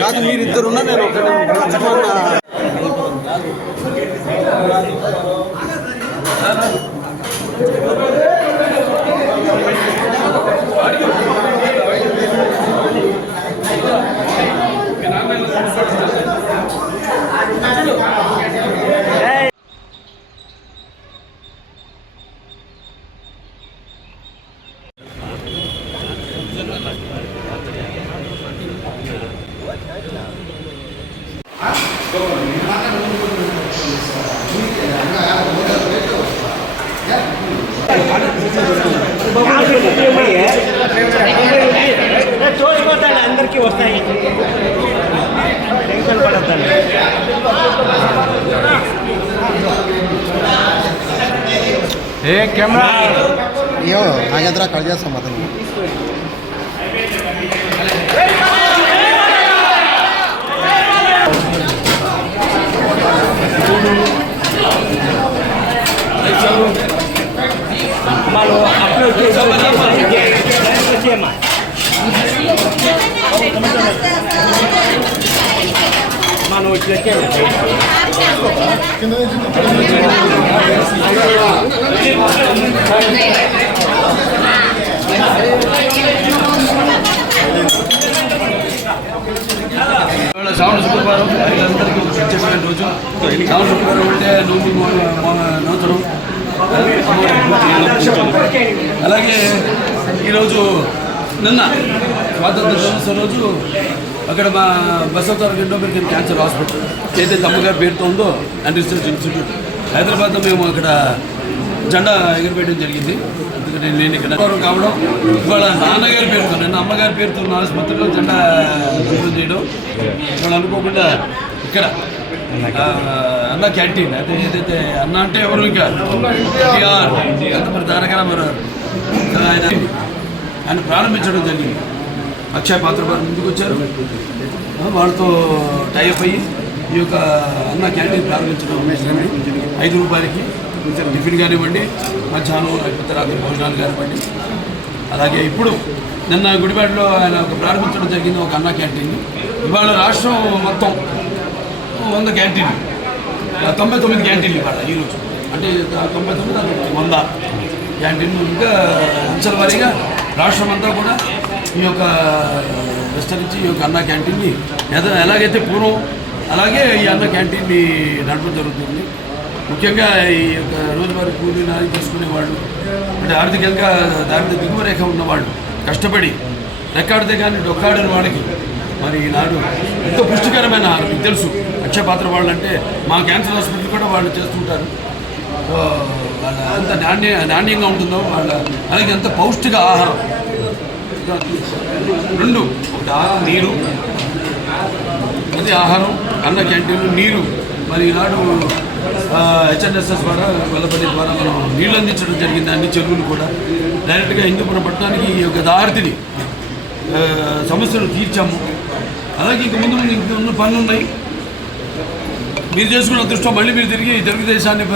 కాదు మీరిద్దరు ఉన్నా నేను చూసిపోతాను అందరికీ వస్తాయి టెన్షన్ పడతాను ఏ కెమెరా అయ్యో నాగేంద్ర కట్ చేస్తాం అతను మనం అప్లోడ్ చేసేమ్మా మనం శ్రావణ శుక్రవారం మహిళలందరికీ ప్రత్యేకమైన రోజు. శ్రావణ శుక్రవారం అంటే నూతనం. అలాగే ఈరోజు నిన్న స్వాతంత్ర దినోత్సవం రోజు అక్కడ మా బసవతారక ఎండోమెరికన్ క్యాన్సర్ హాస్పిటల్ ఏదైతే అమ్మగారి పేరుతో ఉందో అండ్ రీసెర్చ్ ఇన్స్టిట్యూట్ హైదరాబాద్లో మేము అక్కడ జెండా ఎగరవేయడం జరిగింది. అందుకని నేను ఇక్కడ కావడం ఇవాళ నాన్నగారి పేరుతో నిన్న అమ్మగారి పేరుతో ఉన్న ఆసుపత్రిలో జెండా శుభ్రం చేయడం వాళ్ళు అనుకోకుండా ఇక్కడ అన్న క్యాంటీన్ అయితే ఏదైతే అన్న అంటే ఎవరు ఇంకా ఎంత మరి దానికైనా మరి ఆయన ప్రారంభించడం జరిగింది. అక్షయ పాత్ర వారు ముందుకు వచ్చారు, వాళ్ళతో టైఅప్ అయ్యి ఈ యొక్క అన్న క్యాంటీన్ ప్రారంభించడం. 5 రూపాయలకి టిఫిన్ కానివ్వండి, మధ్యాహ్నం లేకపోతే రాత్రి భోజనాలు కానివ్వండి. అలాగే ఇప్పుడు నిన్న గుడివాడలో ఆయన ప్రారంభించడం జరిగింది ఒక అన్న క్యాంటీన్. ఇవాళ రాష్ట్రం మొత్తం 100 క్యాంటీన్లు, 99 క్యాంటీన్లు ఇవాళ ఈరోజు. అంటే 99 100 క్యాంటీన్లు. ఇంకా అంచెల వారీగా రాష్ట్రం అంతా కూడా ఈ యొక్క విస్తరించి ఈ యొక్క అన్న క్యాంటీన్ని ఎలాగైతే పూర్వం అలాగే ఈ అన్న క్యాంటీన్ని నడపడం జరుగుతుంది. ముఖ్యంగా ఈ యొక్క రోజువారీ కూలీ నాలి చేసుకునేవాళ్ళు, అంటే ఆర్థికంగా దారిద్ర్య దిగువ రేఖ ఉన్నవాళ్ళు, కష్టపడి రెక్కాడితే కానీ డొక్కాడిన వాడికి మరి ఈనాడు ఎంతో పుష్టికరమైన ఆహారం. మీకు తెలుసు అక్షయ పాత్ర వాళ్ళు అంటే మా క్యాన్సర్ హాస్పిటల్ కూడా వాళ్ళు చేస్తుంటారు. సో వాళ్ళ అంత నాణ్యంగా ఉంటుందో వాళ్ళ అలాగే ఎంత పౌష్టిక ఆహారం. 2 ఒకటి ఆహారం, నీరు. అది ఆహారం, అన్న క్యాంటీన్లు, నీరు. మరి ఈనాడు హెచ్ఎన్ఎస్ఎస్ ద్వారా వెల్లపల్లి ద్వారా మనం నీళ్ళు అందించడం జరిగింది. అన్ని చెరువులు కూడా డైరెక్ట్గా హిందూపురం పట్టణానికి ఈ యొక్క దారిని సమస్యలు తీర్చాము. అలాగే ఇంక ముందు పనులు ఉన్నాయి. మీరు చేసుకున్న అదృష్టం మళ్ళీ మీరు తిరిగి తెలుగుదేశాన్ని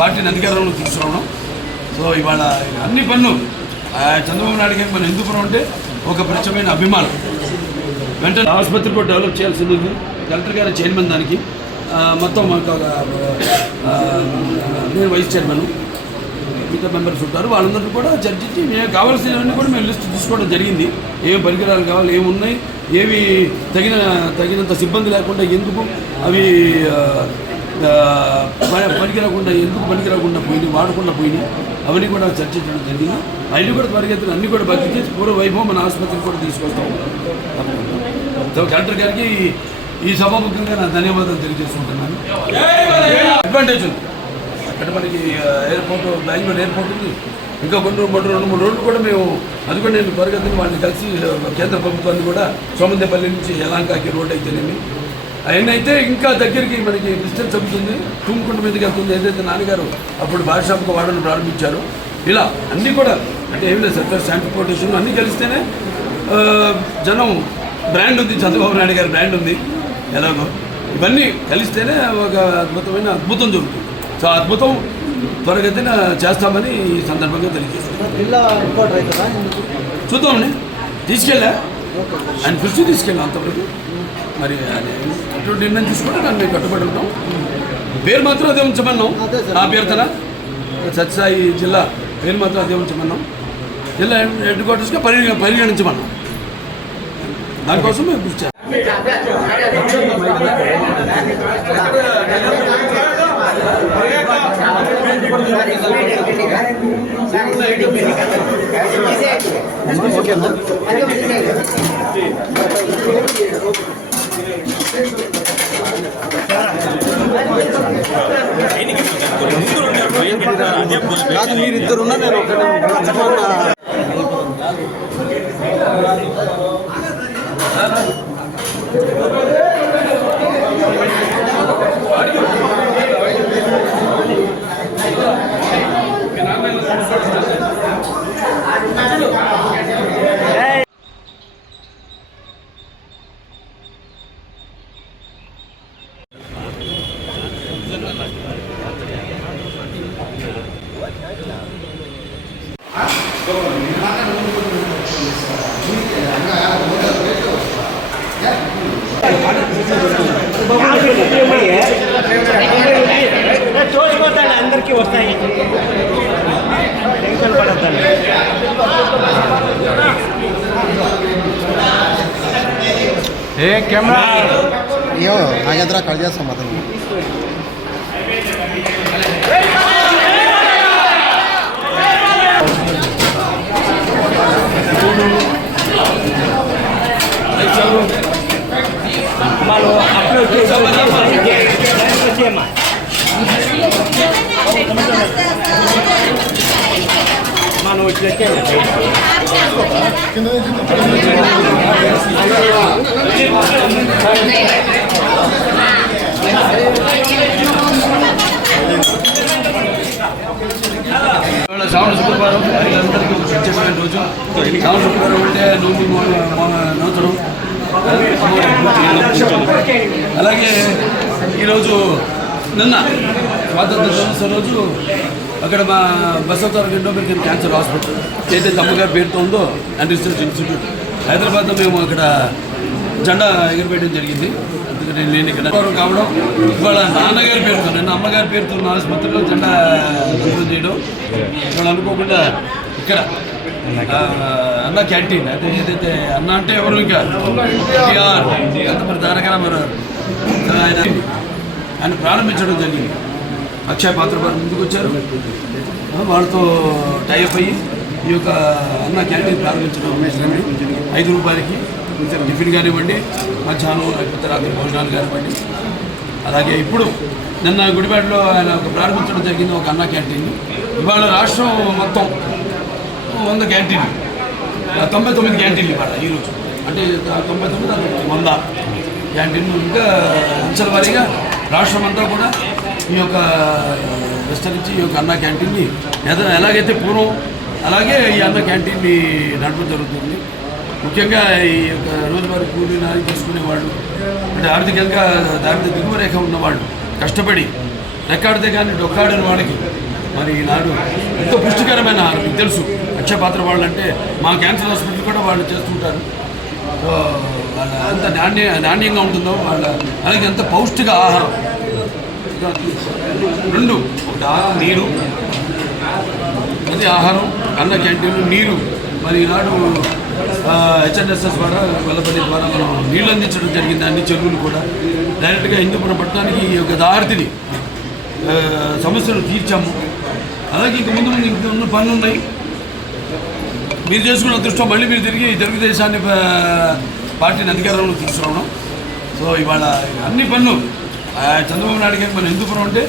పార్టీని అధికారంలో తీసుకురావడం. సో ఇవాళ అన్ని పనులు చంద్రబాబు నాయుడు గారికి మన హిందూపురం అంటే ఒక ప్రత్యేకమైన అభిమానం. వెంటనే ఆసుపత్రి కూడా డెవలప్ చేయాల్సింది ఉంది. కలెక్టర్ గారి చైర్మన్ దానికి మొత్తం నేను వైస్ చైర్మన్, మిగతా మెంబర్స్ ఉంటారు. వాళ్ళందరూ కూడా చర్చించి మేము కావాల్సినవన్నీ కూడా మేము లిస్ట్ తీసుకోవడం జరిగింది. ఏం పరికరాలు కావాలి, ఏమున్నాయి, ఏవి తగినంత సిబ్బంది లేకుండా ఎందుకు అవి పనికిరాకుండా పోయినాయి, వాడకుండా పోయినాయి, అవన్నీ కూడా చర్చించడం జరిగింది. అవి కూడా త్వరగతిని అన్నీ కూడా భర్తీ చేసి పూర్వ వైభవం మన ఆసుపత్రికి కూడా తీసుకొస్తాం. కలెక్టర్ గారికి ఈ సభాముఖంగా నా ధన్యవాదాలు తెలియజేసుకుంటున్నాను. అడ్వాంటేజ్ ఉంది అక్కడ మనకి ఎయిర్పోర్ట్, బెంగళూరు ఎయిర్పోర్ట్ ఉంది. ఇంకా 2-3 రోజులు కూడా మేము అది కూడా నేను త్వరగతిని వాళ్ళని కలిసి కేంద్ర ప్రభుత్వాన్ని కూడా సోమందేపల్లి నుంచి యలంకకి రోడ్ అయితేనేమి, అవన్నీ అయితే ఇంకా దగ్గరికి మనకి డిస్టెన్స్ అవుతుంది, తుమ్ముకుంట మీదకి వెళ్తుంది. ఏదైతే నాన్నగారు అప్పుడు బార్షాప్గా వాడని ప్రారంభించారు. ఇలా అన్నీ కూడా అంటే ఏం లేదు, సర్కార్ ట్రాన్స్పోర్టేషన్ అన్నీ కలిస్తేనే జనం బ్రాండ్ ఉంది, చంద్రబాబు నాయుడు గారి బ్రాండ్ ఉంది. ఎలాగో ఇవన్నీ కలిస్తేనే ఒక అద్భుతం జరుగుతుంది. సో అద్భుతం త్వరగతిన చేస్తామని ఈ సందర్భంగా తెలియజేస్తాం. చూద్దామండి, తీసుకెళ్ళా ఆయన దృష్టి తీసుకెళ్ళాం అంతవరకు. మరి అటువంటి నిర్ణయం తీసుకుంటే దాన్ని మేము కట్టుబడి ఉంటాం. పేరు మాత్రం అదే ఉంచమన్నాం. నా పేరుతన సత్యసాయి జిల్లా పేరు మాత్రం అదే ఉంచమన్నాం. జిల్లా హెడ్ క్వార్టర్స్గా పరిగణించమన్నాం. దానికోసం మేము కృషి చేస్తాం. కాదు, మీరిద్దరున్నా నేను ఒకటే. చూసిపోతాను, అందరికీ వస్తాయి. టెన్షన్ పడతాను. ఏ కెమెరా అయ్యో నాగేంద్ర కట్ చేస్తాం అతను. మనం అప్లోడ్ చేసేమ్మా. మనం వచ్చేమ్మా. శ్రావణ శుక్రవారం మహిళలందరికీ ఒక ప్రత్యేకమైన రోజు. శ్రావణ శుక్రవారం అంటే నూతనం. అలాగే ఈరోజు నిన్న స్వాతంత్ర దినోత్సవం రోజు అక్కడ మా బసవతారక ఇండోమెరికన్ క్యాన్సర్ హాస్పిటల్ ఏదైతే అమ్మగారి పేరుతో ఉందో అండ్ రీసెర్చ్ ఇన్స్టిట్యూట్ హైదరాబాద్లో మేము అక్కడ జెండా ఎగురవేయడం జరిగింది. అందుకని నేను ఇక్కడ కావడం, ఇవాళ నాన్నగారి పేరుతో నిన్న అమ్మగారి పేరుతో ఉన్న ఆసుపత్రిలో జెండా దర్శనం చేయడం, ఇవాళ అనుకోకుండా ఇక్కడ అన్న క్యాంటీన్ అదే ఏదైతే అన్న అంటే ఎవరు ఇంకా మరి తారక రామారావు ఆయన ప్రారంభించడం జరిగింది. అక్షయ పాత్ర వారు ముందుకు వచ్చారు, వాళ్ళతో టైఅప్ అయ్యి ఈ యొక్క అన్న క్యాంటీన్ ప్రారంభించడం. ₹5 టిఫిన్ కానివ్వండి, మధ్యాహ్నం లేకపోతే రాత్రి భోజనాలు కానివ్వండి. అలాగే ఇప్పుడు నిన్న గుడివాడలో ఆయన ఒక ప్రారంభించడం జరిగింది ఒక అన్న క్యాంటీన్. ఇవాళ రాష్ట్రం మొత్తం 100 క్యాంటీన్లు, 99 క్యాంటీన్లు ఇవాళ ఈరోజు. అంటే 99 100 క్యాంటీన్లు. ఇంకా అంచెల వారీగా రాష్ట్రం అంతా కూడా ఈ యొక్క విస్తరించి ఈ యొక్క అన్న క్యాంటీన్ని ఎలాగైతే పూర్వం అలాగే ఈ అన్న క్యాంటీన్ని నడపడం జరుగుతుంది. ముఖ్యంగా ఈ యొక్క రోజువారీ కూలీ నాది తీసుకునేవాళ్ళు, అంటే ఆర్థికంగా దారిద్ర్య దిగువ రేఖ ఉన్నవాళ్ళు, కష్టపడి రెక్కాడితే కానీ డొక్కాడిన వాళ్ళకి మరి ఈనాడు ఎంతో పుష్టికరమైన ఆహారం. మీకు తెలుసు అక్షయ పాత్ర వాళ్ళు అంటే మా క్యాన్సర్ హాస్పిటల్ కూడా వాళ్ళు చేస్తుంటారు. సో వాళ్ళ ఎంత నాణ్యంగా ఉంటుందో వాళ్ళ, అలాగే ఎంత పౌష్టిక ఆహారం. 2 ఒకటి నీరు, అది ఆహారం, అన్న క్యాంటీన్లు, నీరు. మరి ఈనాడు హెచ్ఎన్ఎస్ఎస్ ద్వారా వెల్లపల్లి ద్వారా మనం నీళ్ళు అందించడం జరిగింది. అన్ని చెరువులు కూడా డైరెక్ట్గా హిందూపురం పట్టణానికి ఈ యొక్క దారిని సమస్యలు తీర్చాము. అలాగే ఇంక ముందు ఇంక ఉన్న పనులు ఉన్నాయి. మీరు చేసుకున్న అదృష్టం మళ్ళీ మీరు తిరిగి తెలుగుదేశాన్ని పార్టీని అధికారంలో తీసుకురావడం. సో ఇవాళ అన్ని పనులు చంద్రబాబు నాయుడు గారికి మన హిందూపురం అంటే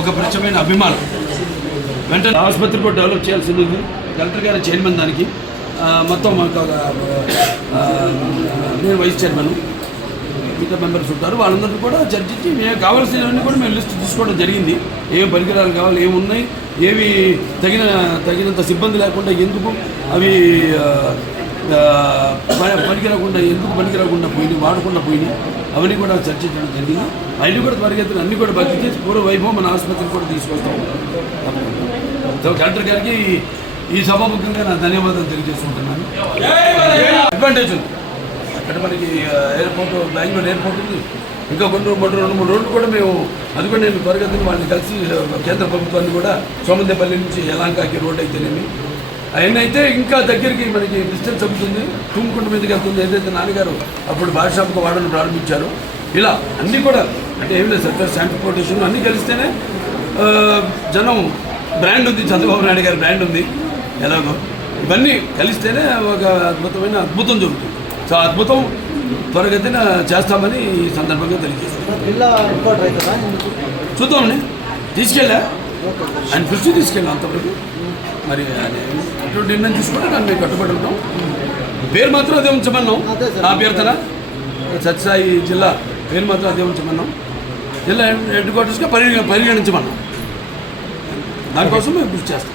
ఒక ప్రత్యేకమైన అభిమానం. వెంటనే ఆసుపత్రి కూడా డెవలప్ చేయాల్సి ఉంది. కలెక్టర్ గారి చైర్మన్ దానికి మొత్తం నేను వైస్ చైర్మన్. మిగతా మెంబర్స్ ఉంటారు, వాళ్ళందరినీ కూడా చర్చించి మేము కావాల్సినవన్నీ కూడా మేము లిస్ట్ తీసుకోవడం జరిగింది. ఏం పరికరాలు కావాలి, ఏమున్నాయి, ఏవి తగినంత సిబ్బంది లేకుండా ఎందుకు అవి పనికిరాకుండా ఎందుకు పనికిరాకుండా పోయినాయి, వాడకుండా పోయినాయి, అవన్నీ కూడా చర్చించడం జరిగింది. అవన్నీ కూడా త్వరగతిన అన్నీ కూడా భర్తీ చేసి పూర్వ వైభవం మన ఆసుపత్రికి కూడా తీసుకొస్తాం. సో కలెక్టర్ గారికి ఈ సభాముఖంగా నా ధన్యవాదాలు తెలియజేసుకుంటున్నాను. అడ్వాంటేజ్ ఉంది అక్కడ మనకి ఎయిర్పోర్ట్, బెంగళూరు ఎయిర్పోర్ట్ ఉంది. ఇంకా రెండు మూడు రోజులు కూడా మేము అది కూడా నేను త్వరగతిని వాళ్ళని కలిసి కేంద్ర ప్రభుత్వాన్ని కూడా సోమందేపల్లి నుంచి యలాంకాకి రోడ్ అయితేనేమి అవన్నీ అయితే ఇంకా దగ్గరికి మనకి డిస్టెన్స్ అవుతుంది. తుమ్ముకుంట మీదకి వెళ్తుంది. ఏదైతే నాన్నగారు అప్పుడు భాషాపక వాడను ప్రారంభించారో ఇలా అన్నీ కూడా అంటే ఏం లేదు, సర్కార్ ట్రాన్స్పోర్టేషన్ అన్నీ కలిస్తేనే జనం బ్రాండ్ ఉంది, చంద్రబాబు నాయుడు గారి బ్రాండ్ ఉంది. ఎలాగో ఇవన్నీ కలిస్తేనే ఒక అద్భుతం జరుగుతుంది. సో అద్భుతం త్వరగతిన చేస్తామని ఈ సందర్భంగా తెలియజేస్తాం. చూద్దామండి, తీసుకెళ్ళా ఆయన దృష్టి తీసుకెళ్ళాం అంతవరకు. మరి అటువంటి నిర్ణయం తీసుకుంటే దాన్ని మేము కట్టుబడి ఉంటాం. పేరు మాత్రం అదే ఉంచమన్నాం. నా అభ్యర్థన సత్యసాయి జిల్లా పేరు మాత్రం అదే ఉంచమన్నాం. జిల్లా హెడ్ క్వార్టర్స్గా పరిగణించమన్నాం. దానికోసం మేము కృషి చేస్తాం.